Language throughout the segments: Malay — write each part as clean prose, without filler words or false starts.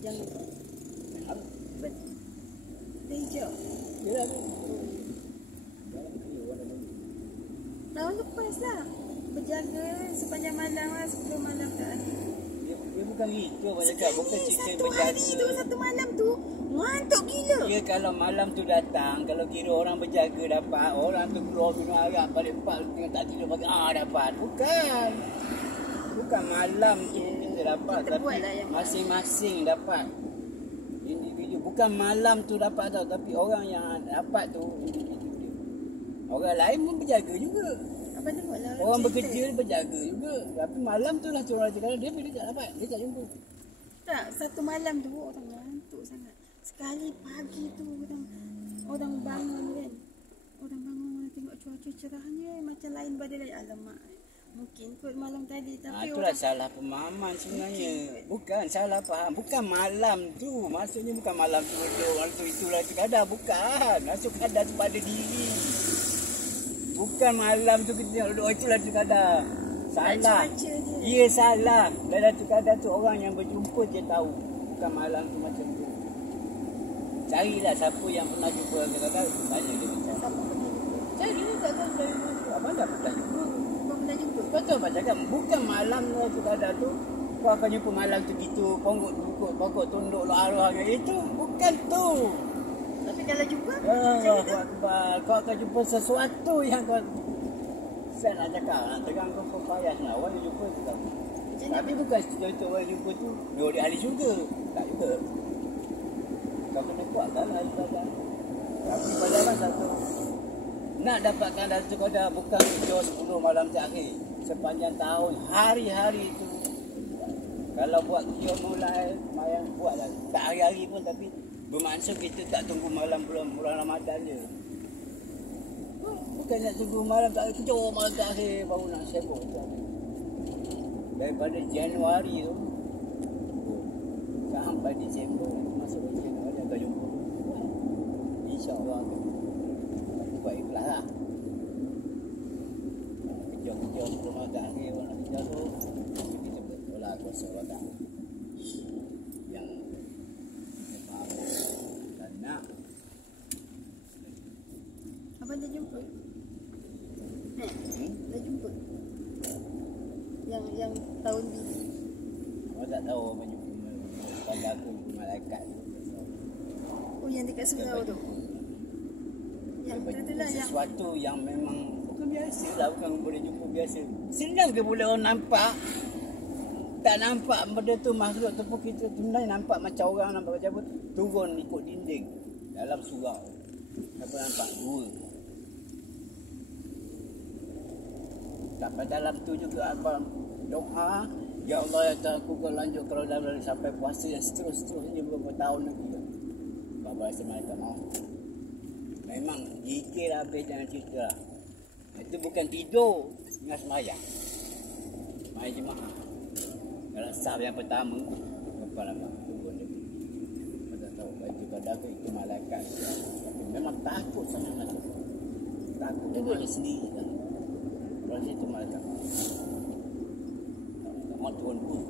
Jangan. Apa? Dia hijau. Yalah tu. Dalam dia warna ni. Tahun lepas lah. Berjaga sepanjang malam lah sebelum malam terakhir. Dia bukan gitu abang cakap. Bukan cerita Satu berjaga. hari tu, satu malam tu, ngantuk gila. Ya kalau malam tu datang, kalau kira orang berjaga dapat, orang tu keluar minum arak balik pak tengah tak tidur pagi, dapat. Bukan. Bukan malam tu kita dapat, Kita tapi buatlah yang masing-masing dapat. Individu. Bukan malam tu dapat tau, tapi orang yang dapat tu individu dia. Orang lain pun berjaga juga. Abang tengoklah Orang cerita. bekerja dia berjaga juga. Tapi malam tu lah orang cakap dia bila tak dapat, dia tak jumpa. Tak, satu malam tu orang ngantuk sangat. Sekali pagi tu orang bangun kan. Orang bangun tengok cuaca cerahnya macam lain pada lain. Alamak. Mungkin kot malam tadi tapi Itulah salah pemahaman sebenarnya. Bukan salah faham. Bukan malam tu. Maksudnya bukan malam tu orang tu itulah tu kadar. Bukan. Masuk kadar tu pada diri. Bukan malam tu kita tengok duduk itulah tu kadar. Salah. cuaca dia. Ya salah. Dalam tu kadar tu orang yang berjumpa je tahu. Bukan malam tu macam tu. Carilah siapa yang pernah jumpa kadang-kadang. Tanya dia macam. Siapa pernah jumpa? Cari dia tak tahu. Abang tak pernah jumpa. Abang pernah jumpa? Betul Pak cakap, bukan malam tu kadang tu kau akan jumpa malam tu gitu, pokok tunduk lo arwahnya. Itu bukan tu. Tapi kalau jumpa Allahu Akbar. Kau akan jumpa sesuatu yang kau saya nak cakap, nak tegang kau payah nak orang yang jumpa tu tahu. Tapi bukan cerita orang jumpa tu dua dia ahli syurga. Tak juga. Kau kena kuatkan lah ibadah. Tapi pada abang satu, nak dapatkan Datuk Qadar bukan 7-10 malam terakhir. Sepanjang tahun, hari-hari itu. Kalau buat kira mulai, mayan buatlah. Tak hari-hari pun tapi bermaksud kita tak tunggu malam bulan Ramadan je. Bukan nak tunggu malam terakhir, kejauh malam terakhir baru nak sibuk. Daripada Januari tu, sampai Disember, masuk Januari akan jumpa. InsyaAllah tu. Buat ikhlas lah. Kejauh-kejauh sebelum makan akhir orang nak kejar tu kita bertolak kuasa wadah yang kita faham dan nak. abang dah jumpa? Dah jumpa? Yang tahun ni. Orang tak tahu apa jumpa pada aku jumpa malaikat. Oh yang dekat surau tu. Yang tu lah yang Sesuatu yang memang bukan biasa lah, bukan boleh jumpa biasa. Senang ke boleh orang nampak? Tak nampak benda tu makhluk tu pun kita tunai nampak macam orang nampak macam apa turun ikut dinding dalam surau. Apa nampak? Dua. Sampai dalam tu juga abang doa, ya Allah ya Tuhan aku kau lanjut kalau dah sampai puasa yang seterusnya beberapa tahun lagi. Bapa semata mau. Memang zikir habis jangan cerita lah. Itu bukan tidur dengan semayang. Semayang jemaah. Kalau sah yang pertama, apa nama? Turun dia. Kita tak tahu baju kadang itu malaikat. Tapi memang takut sangat masuk. Takut dengan dia sendiri kan. Kalau situ malaikat. Mau turun dulu.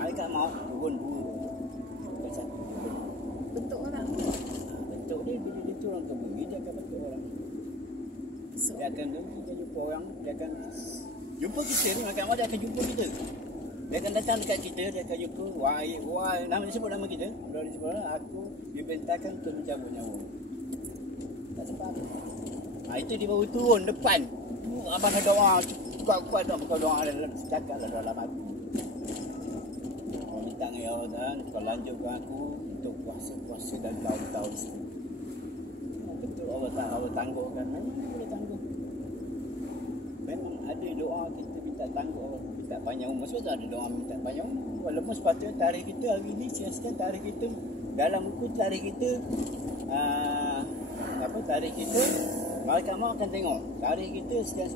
Malaikat mau turun dulu. Bukan satu turun. bentuk orang. Bentuk dia bila dia turun ke bumi dia akan bentuk orang. So, Dia akan dia jumpa orang, dia akan jumpa kita ni, makan dia akan jumpa kita. Dia akan datang dekat kita, dia akan jumpa, wahai, nama dia sebut nama kita. Kalau dia sebut aku diperintahkan untuk mencabut nyawa. Tak sempat. Itu dia baru turun depan. Abang dah doa, kuat-kuat doa, bukan doa dalam cakap lah dalam hati. Kau minta dengan ya Allah, kau lanjutkan aku untuk puasa-puasa dan tahun-tahun ini. Betul Allah tangguhkan. Memang boleh tangguh. Memang ada doa kita minta tangguh Allah, minta panjang umur. Sebab ada doa minta panjang umur. Walaupun sepatutnya tarikh kita hari ini, siasatan tarikh kita dalam buku tarikh kita tarikh kita malaikat maut akan tengok tarikh kita sekian